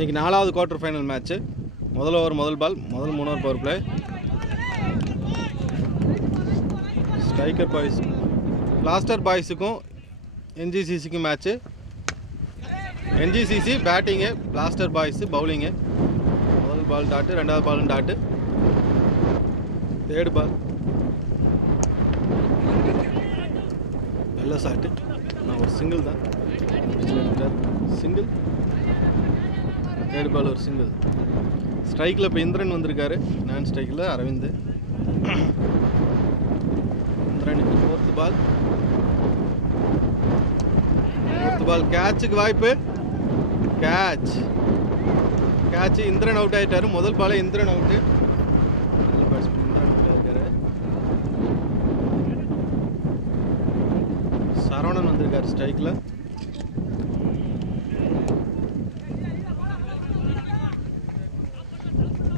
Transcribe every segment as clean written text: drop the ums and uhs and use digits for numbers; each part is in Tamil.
இன்றைக்கி 4வது குவார்ட்டர் ஃபைனல் மேட்ச்சு. முதல் ஓவர் முதல் பால், முதல் 3 over power play. Striker boys blaster பாய்ஸுக்கும் என்ஜிசிசிக்கும் match. NGCC batting, blaster boys bowling. முதல் பால் டாட்டு, ரெண்டாவது பாலும் டாட்டு, தேர்டு பால் நல்ல ஷாட்டு. நான் ஒரு சிங்கிள் தான் சிங்கிள். தேர்டு பால் ஒரு சிங்கிள். ஸ்ட்ரைக்கில் இப்போ இந்திரன் வந்திருக்காரு, நான் ஸ்ட்ரைக்கில் அரவிந்த். இந்திரனுக்கு ஃபோர்த்து பால் கேட்சுக்கு வாய்ப்பு. கேட்ச் இந்திரன் அவுட் ஆகிட்டாரு. முதல் பாலே இந்திரன் அவுட்டு. நல்ல பேட்ஸ்மேன் இந்திரன் அவுட் ஆகிருக்காரு. சரவணன் வந்திருக்காரு ஸ்ட்ரைக்கில்.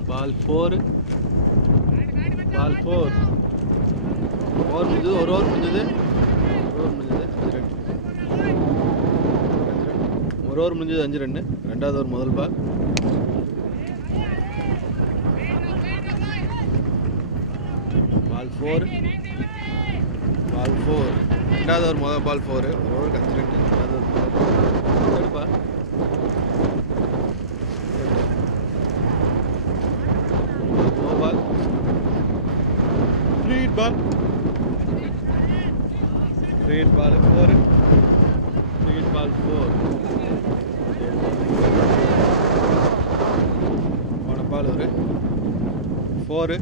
பால் 4. ஓவர் முடிஞ்சது. ஒரு ஓவர் முடிஞ்சது. 5 ரன். ரெண்டாவது ஓவர் முதல் பால். பால் 4. ரெண்டாவது ஓவர் முதல் பால் 4. ஒரு ஓவருக்கு 5 ரன். ரெண்டாவது ஓவர் முதல் பால். Lead ball 4. போன பால் ஒரு 4.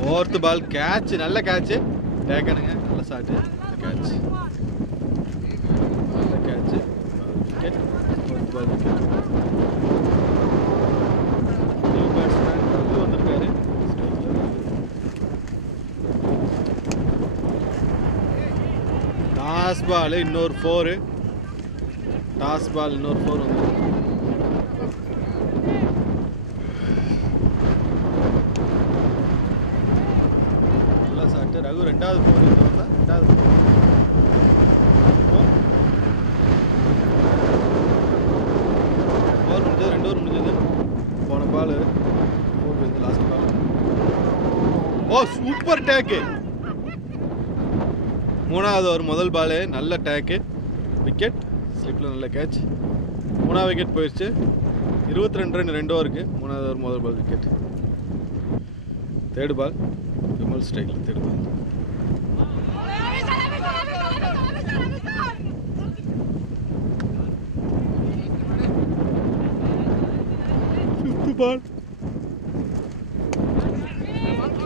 Fourth ball catch. நல்ல கேட்சு டேக்கனுங்க. நல்ல ஷாட்டு. கேட்ச் நல்ல catch. Wicket. Fourth ball wicket. New batsman Raghu வந்திருக்காரு. டாஸ் பால் இன்னொரு 4. வந்து நல்லா சாட்டு. ரகு ரெண்டாவது 4 ரெண்டாவது 4 முடிஞ்சது. 2 ஓவர் முடிஞ்சது. போன பால் 4 லாஸ்ட் பால். ஓ சூப்பர் டேக்கு. மூணாவது ஓவர் முதல் பாலு நல்ல டேக்கு. விக்கெட். ஸ்லிப்பில் நல்ல கேட்ச். 3வது விக்கெட் போயிடுச்சு. 22 ரன் 2 ஓவருக்கு. மூணாவது ஓவர் முதல் ball wicket. Third ball Vimal ஸ்ட்ரைக்கில். தேர்டு பால்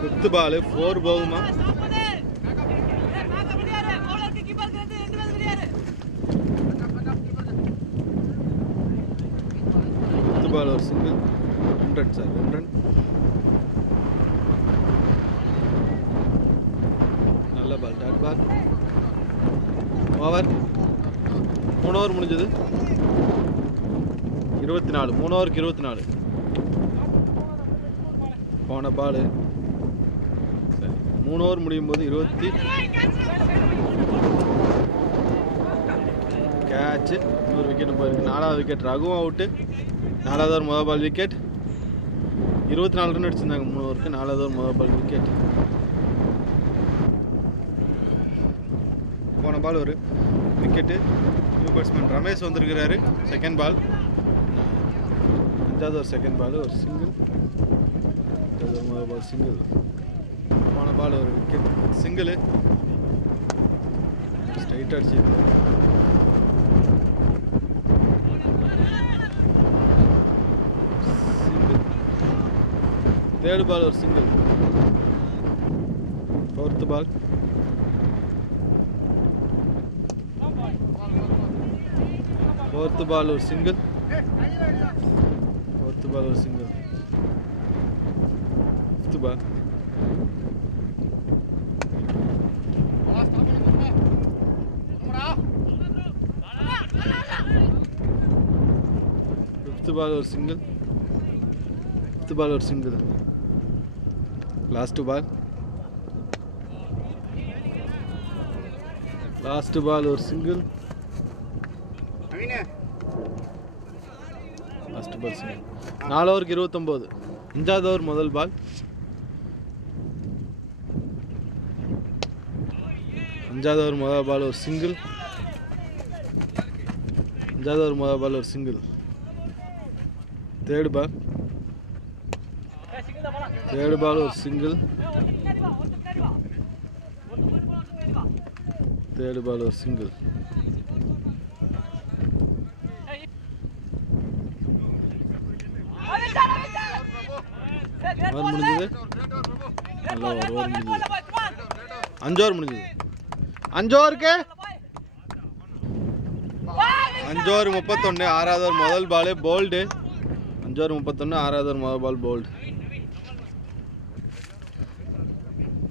ஃபிஃப்த்து பால் 4 போகுமா? பால் ஒரு சிங்கிள். 2 run sir. 2 ரன். நல்ல ball. Dot ball. Over 3 over முடிஞ்சது. 24. 3 ஓவருக்கு 24. போன பால் சரி 3 ஓவர் முடியும் போது 20. கேட்ச். இன்னொரு விக்கெட் போயிருக்கு. 4வது விக்கெட். ரகுவும் அவுட்டு. 4வது ஓவர் முதல் பால் விக்கெட். 24 ரன் அடிச்சிருந்தாங்க 3 ஓவருக்கு. 4வது ஓவர் முதல் பால் விக்கெட். போன பால் ஒரு விக்கெட்டு. நியூ பேட்ஸ்மேன் ரமேஷ் வந்திருக்கிறாரு. Second ball. 5வது ஓவர் செகண்ட் பால் ஒரு சிங்கிள். 5வது ஓவர் முதல் பால் சிங்கிள். போன பால் ஒரு விக்கெட். சிங்கிள். ஸ்ட்ரைட் அடிச்சு. தேர்டு பால் ஒரு சிங்கிள். ஃபோர்த்து பால். ஒரு சிங்கிள். Fifth ball. ஒரு சிங்கிள். லாஸ்ட் பால் ஒரு சிங்கிள். First ball single. 4 ஓவருக்கு 29. 5வது ஓவர் முதல் பால். 5வது ஓவர் முதல் பால் ஒரு சிங்கிள். 5வது ஓவர் முதல் பால் ஒரு single. Third ball. Third ball ஒரு சிங்கிள். தேர்ட் பால் ஒரு சிங்கிள். ஓவர் முடிஞ்சது. நல்ல ஓவர் முடிஞ்சது. 5 ஓவர் முடிஞ்சது. 5 ஓவருக்கு 5 ஓவர் 31. 6வது ஓவர் முதல் பால் போல்டு. 5 ஓவர் 31. 6வது ஓவர் முதல் பால் போல்டு.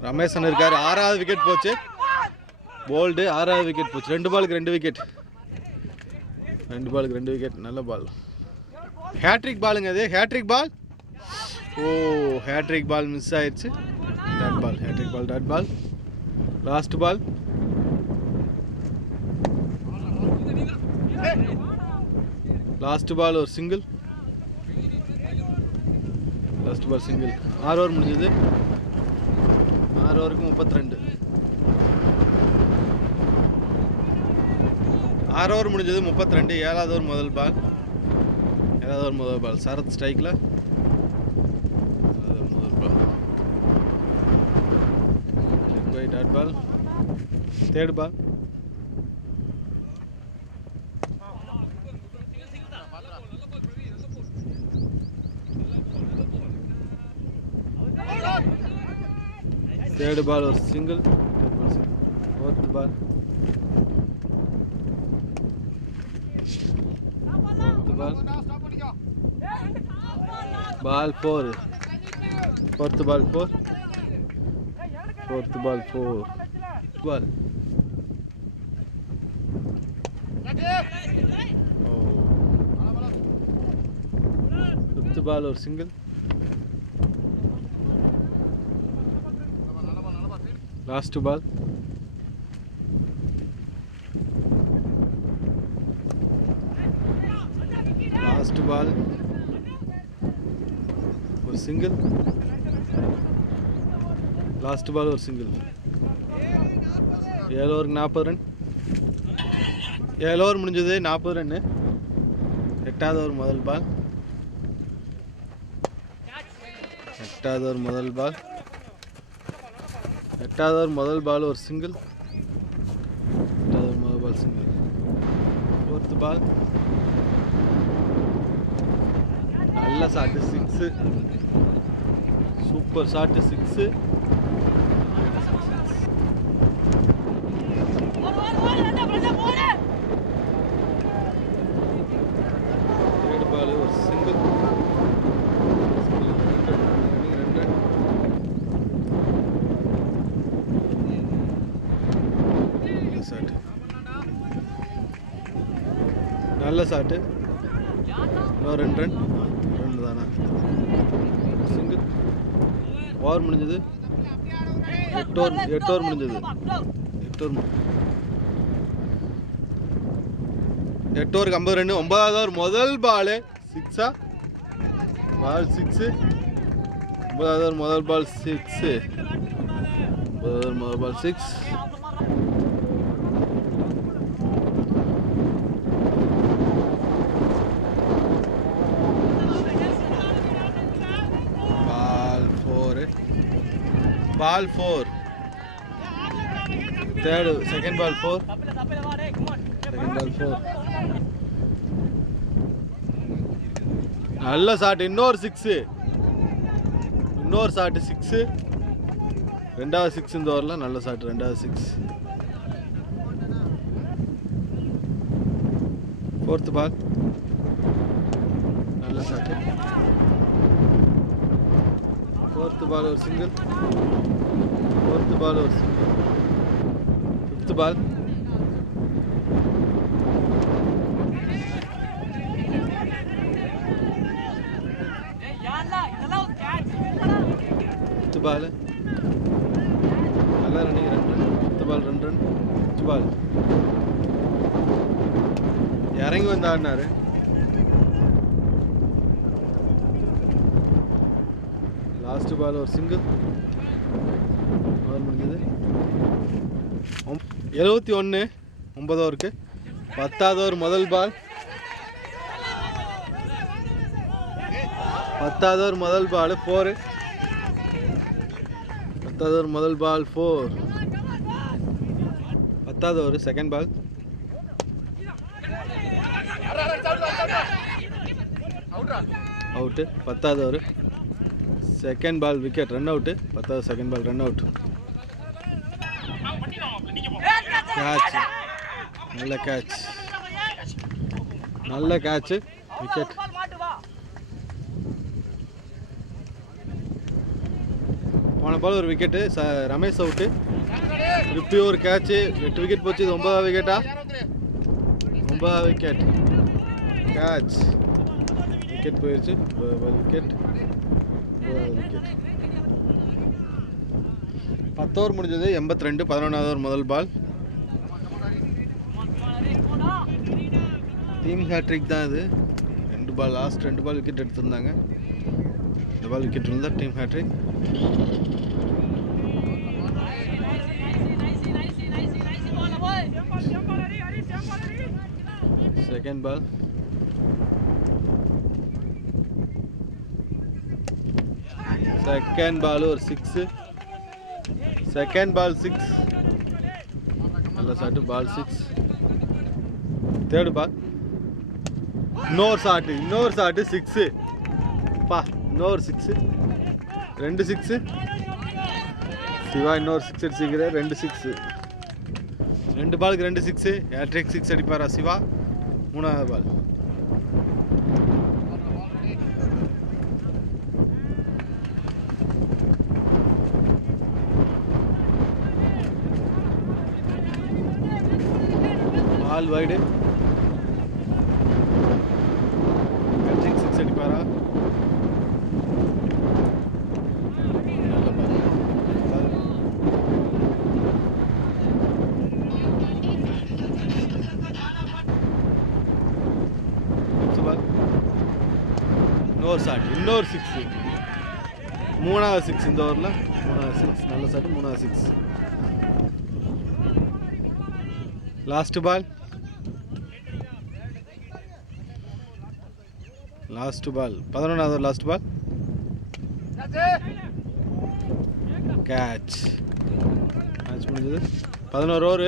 ரமேஷன் இருக்காரு. 6வது விக்கெட் போச்சு. போல்டு 6வது விக்கெட் போச்சு. 2 பாலுக்கு 2 விக்கெட். 2 பாலுக்கு 2 விக்கெட். நல்ல பால். ஹேட்ரிக் பாலுங்க அது. Hat trick ball. Oh hat trick ball miss ஆயிடுச்சு. Dot ball. Hat trick ball dot ball. Last ball. Last ball ஒரு single. Last ball single. 6 over முடிஞ்சது. 6 ஓவருக்கு 32. 6 ஓவர் முடிஞ்சது 32. 7வது ஓவர் முதல் பால். 7வது ஓவர் முதல் பால் சரத் ஸ்ட்ரைக்கில். Dot ball. Third ball. Third ball ஒரு single. Fourth ball. Ball 4. Fourth ball 4. Fourth ball 4. Ball. Oh. Fifth ball or single. Last ball. Last ball. ஒரு சிங்கிள். லாஸ்ட் பால் ஒரு சிங்கிள். 7 ஓவருக்கு 40 ரன். 7 ஓவர் முடிஞ்சது. 40 ரன்னு. 8வது ஓவர் முதல் பால். 8வது ஓவர் முதல் பால். 8வது ஓவர் முதல் பால் ஒரு சிங்கிள். 8வது ஓவர் முதல் பால் சிங்கிள். Fourth ball. நல்ல shot 6. Super shot 6. Third ball ஒரு சிங்கிள். நல்ல ஷாட்டு. இன்னும் 2 ரன். தானா சிங்கிள். ஓவர் முடிஞ்சது. 8 ஓவர் முடிஞ்சது. 8 ஓவருக்கு 50 ரன். 9வது ஓவர் முதல் பால் 6. பால் 6. 9வது ஓவர் முதல் பால் 6. 9வது ஓவர் முதல் பால் 6. Ball 4. Second ball 4. Second ball 4. நல்ல ஷாட். இன்னொரு 6. இன்னொரு ஷாட் 6. ரெண்டாவது 6 இந்த ஓவரில். நல்ல ஷாட். ரெண்டாவது 6. Fourth ball. நல்ல ஷாட். ஃபோர்த் பால் ஒரு சிங்கிள். ஃபோர்த் பால் ஒரு single. Fifth ball. Fifth ball. நல்லா running. 2 run. Fifth ball 2 run. Fifth ball. இறங்கி வந்து ஆடினாரு. லாஸ்ட் பால் ஒரு சிங்கிள். ஓவர் முடிஞ்சது. 71 9 ஓவருக்கு. 10வது ஓவர் முதல் பால். 10வது ஓவர் முதல் பால் 4. 10வது ஓவர் முதல் பால் 4. 10வது ஓவர் செகண்ட் பால். அவுட்டு. 10வது over second ball wicket, run out. 10வது second ball run out. Catch, நல்ல கேட்ச், நல்ல கேட்ச், விக்கெட். போன பால் ஒரு விக்கெட்டு, ரமேஷ் அவுட்டு. திருப்பி ஒரு கேட்சு, 8 விக்கெட் போச்சு. இது 9வது விக்கெட்டா? 9வது விக்கெட். கேட்ச், விக்கெட் போயிடுச்சு. விக்கெட், 9வது விக்கெட். 10 ஓவர் முடிஞ்சது. 82. 11வது ஓவர் முதல் பால். டீம் ஹேட்ரிக் தான் இது. 2 பால், லாஸ்ட் 2 பால் விக்கெட் எடுத்திருந்தாங்க. 2 பால் விக்கெட் இருந்தால் team hattrick. Second ball. Second ball ஒரு 6. Second ball 6. நல்ல ஷாட்டு, பால் 6. தேர்டு பால். இன்னொரு ஷாட்டு 6. பா, இன்னொரு 6. 2 6. சிவா இன்னொரு 6 அடிச்சுக்கிறார். 2 6. 2 பாலுக்கு 2 6. ஹேட்ரிக் 6 அடிப்பாரா சிவா? 3வது பால். பால் வைடு. ஹேட்ரிக் 6 அடிப்பாரா? நல்ல பால். இன்னொரு ஷாட், இன்னொரு 6. 3வது 6 இந்த ஓவரில். 3வது 6. நல்ல ஷாட்டு, 3வது 6. Last ball. லாஸ்ட் பால் 11வது over last ball. Catch. Match முடிஞ்சது. 11 ஓவர்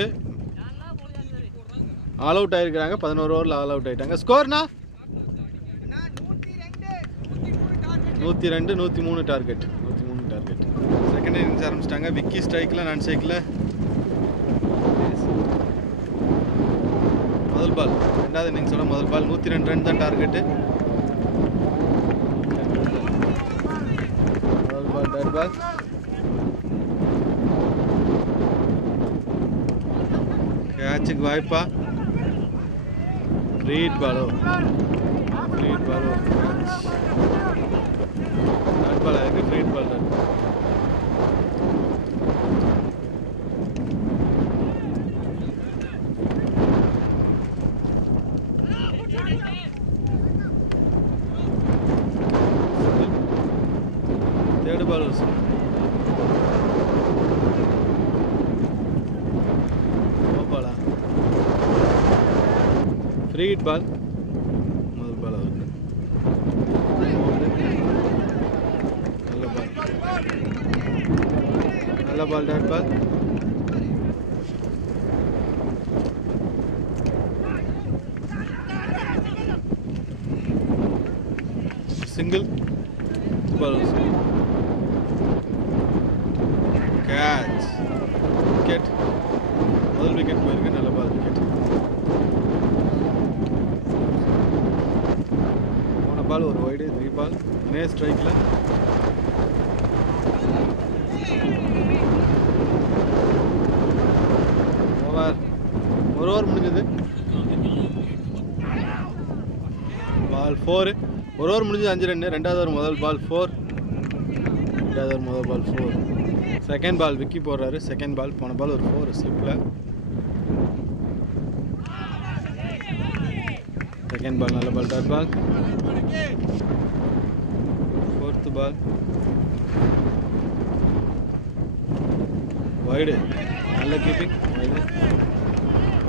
ஆல் அவுட் ஆகிருக்கிறாங்க. 11 ஓவரில் ஆல் அவுட் ஆகிட்டாங்க. ஸ்கோர்னா 102, 103 டார்கெட். 103 டார்கெட். செகண்ட் இன்னிங்ஸ் ஆரம்பிச்சிட்டாங்க. விக்கி ஸ்ட்ரைக்கில், நான் ஸ்ட்ரைக்கில். முதல் பால், 2வது இன்னிங்ஸோட முதல் பால். 102 ரன் தான் டார்கெட்டு. முதல் பால், தேர்ட் பால். கேட்சுக்கு வாய்ப்பா? ஃப்ரீட் பாலோ, ஃப்ரீட் பாலோ. டாட் பால் ஆயிருக்கு. ஃப்ரீட் பால் தான். தேர்ட் பால் பாலா? Free hit ball. முதல் பால் அவருக்கு. நல்ல பால், நல்ல ball. Dot ball. Single ball. Catch, wicket. முதல் விக்கெட் போயிருக்கு. நல்ல பால், விக்கெட். போன பால் ஒரு வைடு, 3 பால். நே ஸ்ட்ரைக்கில். ஓவர். ஒரு ஓவர் முடிஞ்சது. பால் 4. ஒரு ஓவர் முடிஞ்சது 5 ரன். 2வது ஓவர் முதல் பால் 4. 2வது ஓவர் முதல் பால் 4. செகண்ட் பால் விக்கி போடுறாரு. Second ball. போன பால் ஒரு 4 ஸ்லிப்பில். செகண்ட் பால் நல்ல ball, dot ball. Fourth ball wide, நல்ல keeping, wide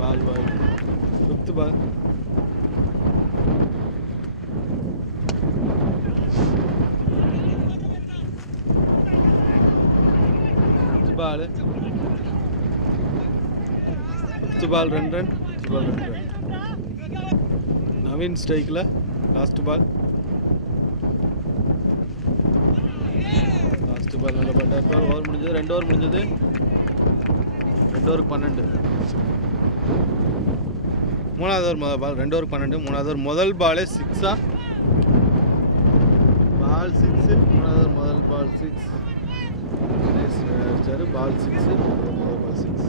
ball, wide. Fifth ball ball, fifth ball 2 run, fifth ball 2 run. Naveen ஸ்ட்ரைக்கில் லாஸ்ட் பால், லாஸ்ட் பால் நல்ல பால், டாட் பால். ஓவர் முடிஞ்சது, 2 ஓவர் முடிஞ்சது, 2 ஓவருக்கு 12. மூணாவது ஓவர் முதல் பால், 2 ஓவருக்கு 12. மூணாவது ஓவர் முதல் பாலே 6 பால் 6. மூணாவது ஓவர் முதல் பால் 6 அடிச்சாரு, பால் 6, முதல் பால் 6.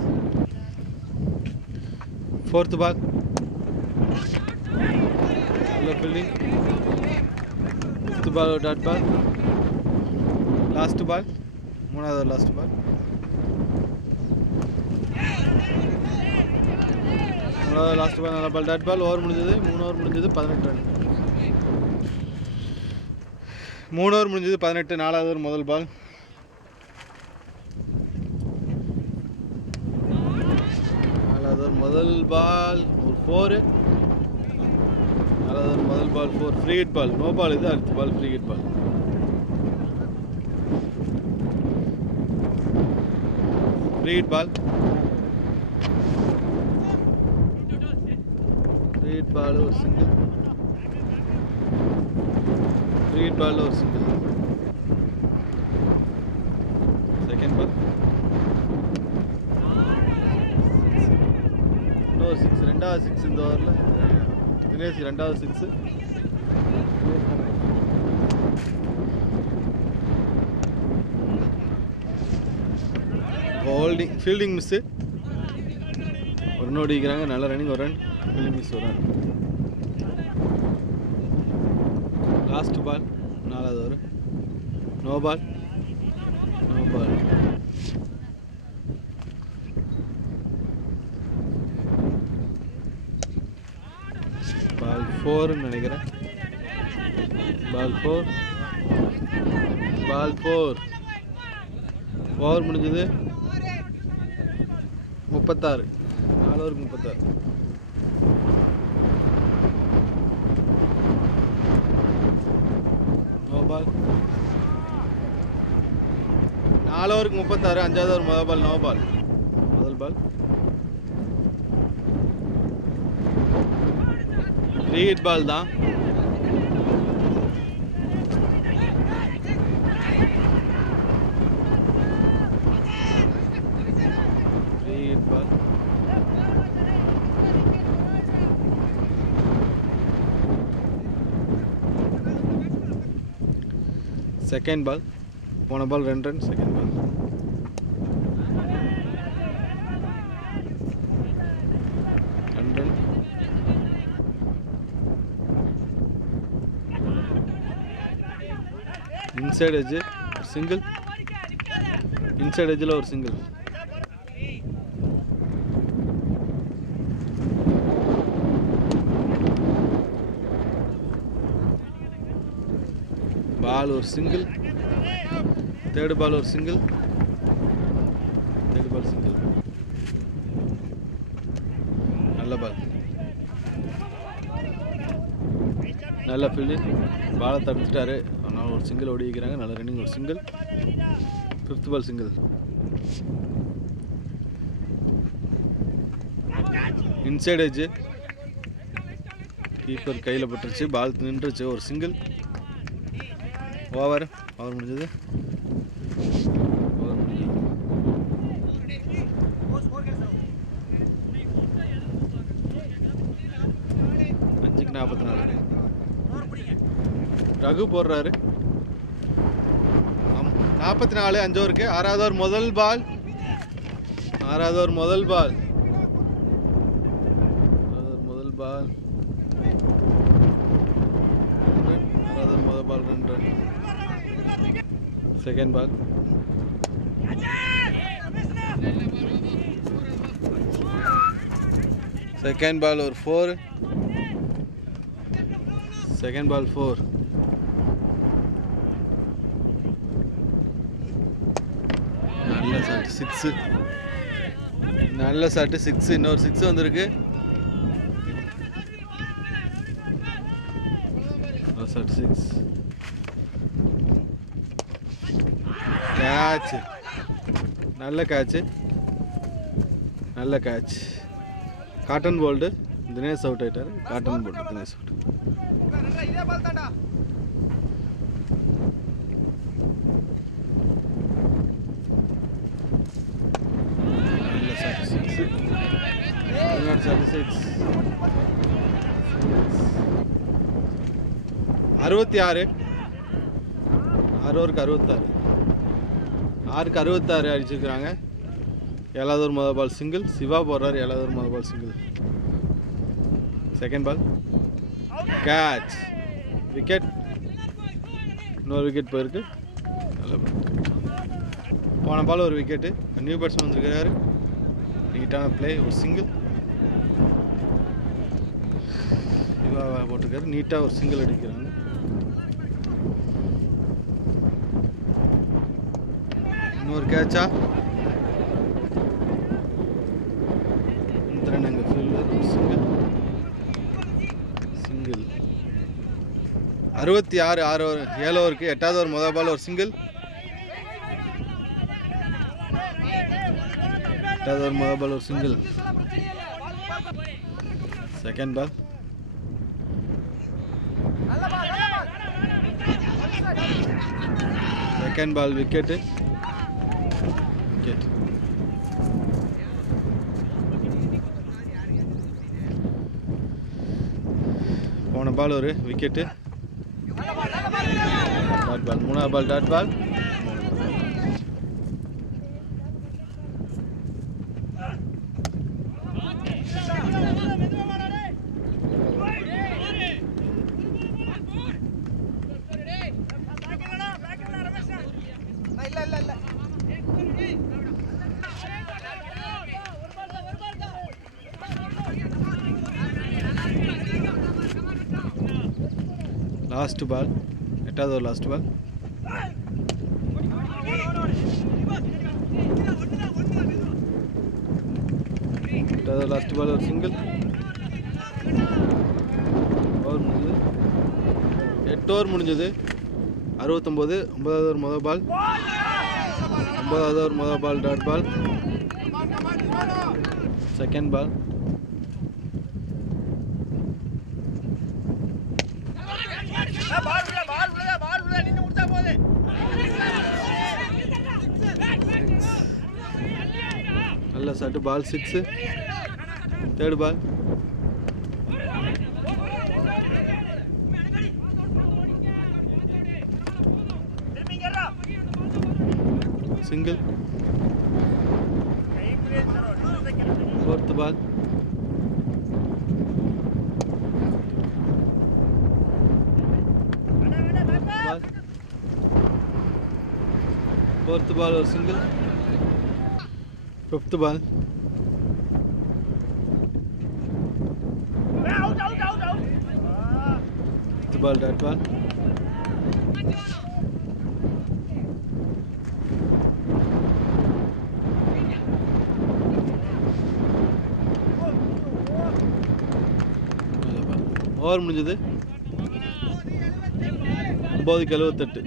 ஃபோர்த் பால் நல்ல fielding, fifth ball dot ball. Last ball, மூணாவது லாஸ்ட் பால், மூணாவது லாஸ்ட் பால் நல்ல பால், டாட் பால். ஓவர் முடிஞ்சது, 3 ஓவர் முடிஞ்சது, 18 ரன். 3 ஓவர் முடிஞ்சது 18. நாலாவது ஓவர் முதல் பால், முதல் பால் ஒரு 4. நாலாவது முதல் ball 4, free hit ball, no ball. இது அடுத்த ball free hit ball. Free hit ball, free hit ball ஒரு சிங்கிள், ஃப்ரீ ஹிட் பால் ஒரு சிங்கிள். செகண்ட் பால் இன்னொரு 6, ரெண்டாவது 6 இந்த ஓவரில். தினேஷ் ரெண்டாவது 6. ஹோல்டிங், ஃபீல்டிங் மிஸ்ஸு, ஒரு ரன் ஓடிக்கிறாங்க, நல்ல ரன்னிங், ஒரு ரன், ஃபீல்டிங் மிஸ் ஒரு ரன். லாஸ்ட் பால் நாலாவது over, no ball, no ball. Ball 4ன்னு நினைக்கிறேன், பால் 4, பால் 4. ஓவர் முடிஞ்சது 36. 4 ஓவருக்கு 36. நோ பால், 4 ஓவருக்கு 36. அஞ்சாவது ஓவர் முதல் பால், நோ பால், முதல் பால். ஃப்ரீ ஹிட் பால் தான். Free hit ball. Second ball, போன ball 2 run, second ball. Inside edge single, inside எட்ஜில் ஒரு சிங்கிள். பால் ஒரு சிங்கிள், தேர்டு பால் ஒரு சிங்கிள், தேர்டு பால் சிங்கிள். நல்ல பால், நல்ல ஃபீல்டு, பாலை தடுத்துட்டாரு, அதனால் ஒரு சிங்கிள் ஓடி வைக்கிறாங்க, நல்ல ரன்னிங், ஒரு single. Fifth ball single. Inside edge, keeper கையில் பட்டுருச்சு, பால் நின்றுச்சு, ஒரு சிங்கிள். ஓவர், ஓவர் முடிஞ்சது, ஓவர் முடிஞ்சது. 5-44. ரகு போடுறாரு. 44, 5 ஓவருக்கு. ஆறாவது ஓவர் முதல் பால், ஆறாவது ஓவர் முதல் பால், முதல் பால், ஆறாவது ஓவர் முதல் ball 2 run. Second ball, second ball ஒரு 4. Second ball 4. நல்ல ஷாட் 6. நல்ல ஷாட் 6. இன்னொரு 6 வந்திருக்கு. ஷாட் 6. கேட்ச். நல்ல கேட்ச். நல்ல catch. Caught and bowled. Dinesh out ஆயிட்டாரு. Caught and bowled Dinesh out. நல்ல ஷாட் 6. 66. 6 66. 66 அடிச்சிருக்கிறாங்க. 7வது ஒரு முதல் பால் சிங்கிள். சிவா போடுறாரு. 7வது ஒரு முதல் ball single. Second ball catch. Wicket. இன்னொரு விக்கெட் போயிருக்கு. நல்ல போன பால் ஒரு விக்கெட்டு. நியூ பேட்ஸ்மேன் வந்திருக்கிறாரு. நீட்டான பிளே. ஒரு சிங்கிள் சிவா போட்டிருக்காரு. நீட்டாக ஒரு சிங்கிள் அடிக்கிறாங்க. இன்னொரு கேட்சா. எங்கள் ஃபீல்டர் சிங்கிள். சிங்கிள் 66. 7 ஓவருக்கு 8வது ஒரு முதல் பால் ஒரு சிங்கிள். 8வது ஒரு முதல் பால் ஒரு single. Second ball second ball wicket. Wicket. போன பால் ஒரு விக்கெட்டு. Dot ball. 3வது பால் டாட் பால். லாஸ்ட் பால். 8வது ஒரு லாஸ்ட் பால். லாஸ்ட் பால் ஒரு சிங்கிள். ஓவர் முடிஞ்சது. 8 ஓவர் முடிஞ்சது. 69. 9வது ஒரு முதல் பால். 9வது ஒரு முதல் பால் டாட் பால். செகண்ட் பால் நல்ல shot. Ball 6. Third ball single. Fourth ball fourth ball और single. Fifth ball fifth ball dot ball. Over मुझे 9:78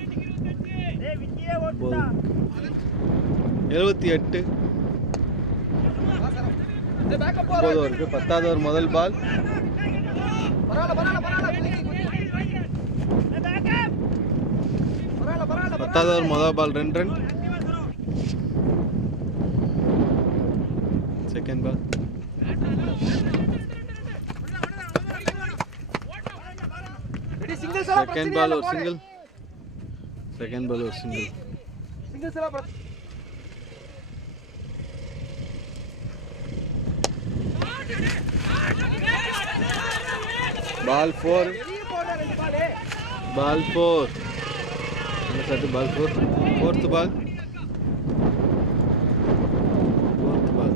78 ओवर 10வது ओवर முதல் பால். 10வது ओवर முதல் ball 2 run. Second ball second ball और सिंगल. सेकंड बॉल और single. Ball 4. Ball 4. Ball 4. Fourth ball. Fourth ball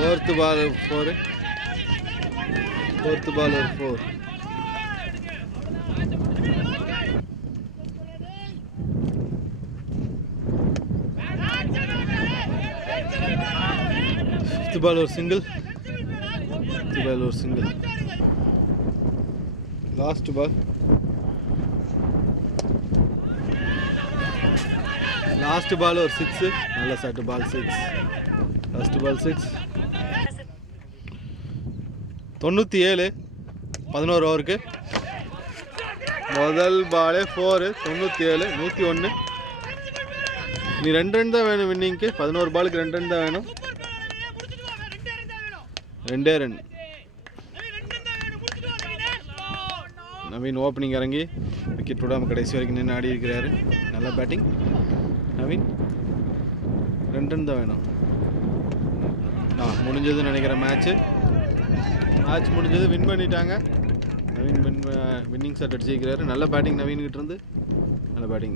4th ball 4. 4th ball ஒரு 4. Fifth ball ஒரு single. Fifth ball ஒரு single. Last ball. Last ball ஒரு 6. நல்ல ஷாட் ball 6. Last ball 6. 97 11 ஓவருக்கு முதல் பாலே 4 97 101. நீ 2 ரன் தான் வேணும் வின்னிங்க்கு. 11 பாலுக்கு 2 ரன் தான் வேணும். 2 ரன். நவீன் ஓப்பனிங் இறங்கி விக்கெட் விடாமல் கடைசி வரைக்கும் நின்று ஆடி இருக்கிறாரு. நல்ல பேட்டிங் நவீன். 2 ரன் தான் வேணும். முடிஞ்சதுன்னு நினைக்கிறேன் மேட்ச் முடிஞ்சது. வின் பண்ணிட்டாங்க. நவீன் வின்னிங் ஷாட் அடிச்சிருக்கிறாரு. நல்ல பேட்டிங் நவீன்கிட்ட இருந்து. நல்ல பேட்டிங்.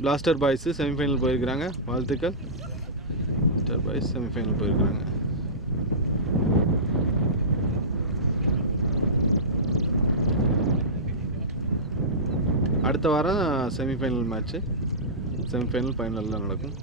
பிளாஸ்டர் பாய்ஸ் செமிஃபைனல் போயிருக்கிறாங்க. வாழ்த்துக்கள். பிளாஸ்டர் பாய்ஸ் செமிஃபைனல் போயிருக்கிறாங்க. அடுத்த வாரம் செமிஃபைனல் மேட்ச்சு. செமிஃபைனல் ஃபைனல்லாம் நடக்கும்.